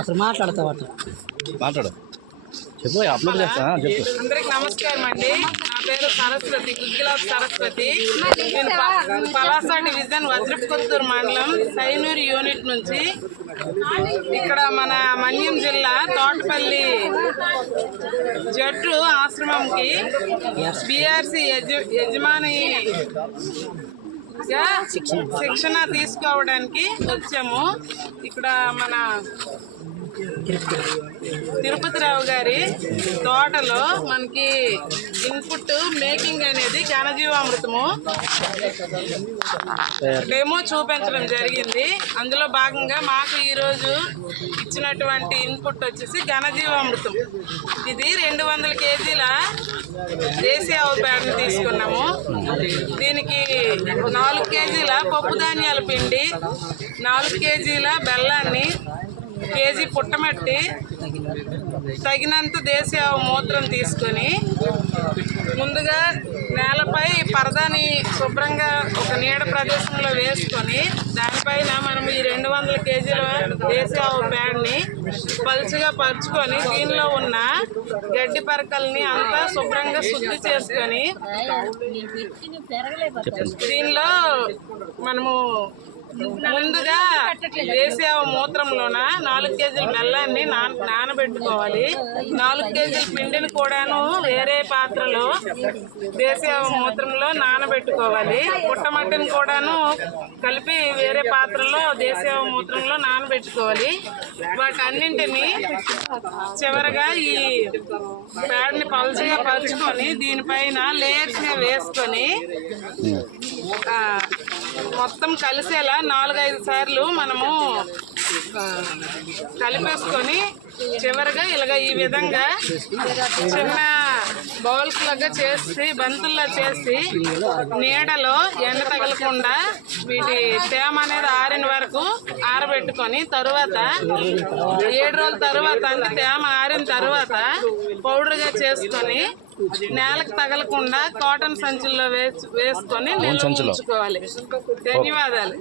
అసలు మాట్లాడతావు మాట్లాడు చెప్పు అప్లోడ్ చేస్తా చెప్పు. అందరికి నమస్కారం అండి. నా పేరు సరస్వతి, గుగ్గిలాప్ సరస్వతి. నేను పలాస డివిజన్ వజ్రపుకొత్తూరు మండలం సైనూరు యూనిట్ నుంచి ఇక్కడ మన మన్యం జిల్లా తోటపల్లి జట్టు ఆశ్రమంకి బీఆర్సీ యజమాని శిక్షణ తీసుకోవడానికి వచ్చాము. ఇక్కడ మన తిరుపతిరావు గారి తోటలో మనకి ఇన్పుట్ మేకింగ్ అనేది ఘనజీవామృతము డెమో చూపించడం జరిగింది. అందులో భాగంగా మాకు ఈరోజు ఇచ్చినటువంటి ఇన్పుట్ వచ్చేసి ఘనజీవామృతం. ఇది 200 కేజీల దేశీ ఆవు పేడను తీసుకున్నాము. దీనికి 4 కేజీల పప్పు ధాన్యాల పిండి, 4 కేజీల బెల్లాన్ని, కేజీ పుట్టమట్టి, తగినంత దేశీ ఆవు మూత్రం తీసుకొని ముందుగా నేలపై పరదాని శుభ్రంగా ఒక నీడ ప్రదేశంలో వేసుకొని దానిపైన మనం ఈ 200 కేజీల దేశీ ఆవు పేడని పలుచగా పరుచుకొని దీనిలో ఉన్న గడ్డి పరకల్ని అంతా శుభ్రంగా శుద్ధి చేసుకొని దీనిలో మనము ముందుగా దేశీ ఆవు మూత్రంలోన 4 కేజీల బెల్లాన్ని నానబెట్టుకోవాలి. 4 కేజీల పిండిని కూడాను వేరే పాత్రలో దేశీ ఆవు మూత్రంలో నానబెట్టుకోవాలి. పుట్టమట్టిని కూడాను కలిపి వేరే పాత్రలో దేశీ ఆవు మూత్రంలో నానబెట్టుకోవాలి. వాటన్నింటినీ చివరగా ఈ పేడని పలుచగా పరుచుకొని దీనిపైన లేయర్స్గా వేసుకొని మొత్తం కలిసేలా 4-5 సార్లు మనము కలిపేసుకొని చివరిగా ఇలాగ ఈ విధంగా చిన్న బౌల్స్ లాగా చేసి బంతుల్లా చేసి నీడలో ఎండ తగలకుండా వీటి తేమ అనేది ఆరిన వరకు ఆరబెట్టుకొని తరువాత 7 రోజుల తర్వాత అంటే తేమ ఆరిన తర్వాత పౌడర్గా చేసుకొని నేలకు తగలకుండా కాటన్ సంచుల్లో వేసుకొని నిల్వ ఉంచుకోవాలి. ధన్యవాదాలు.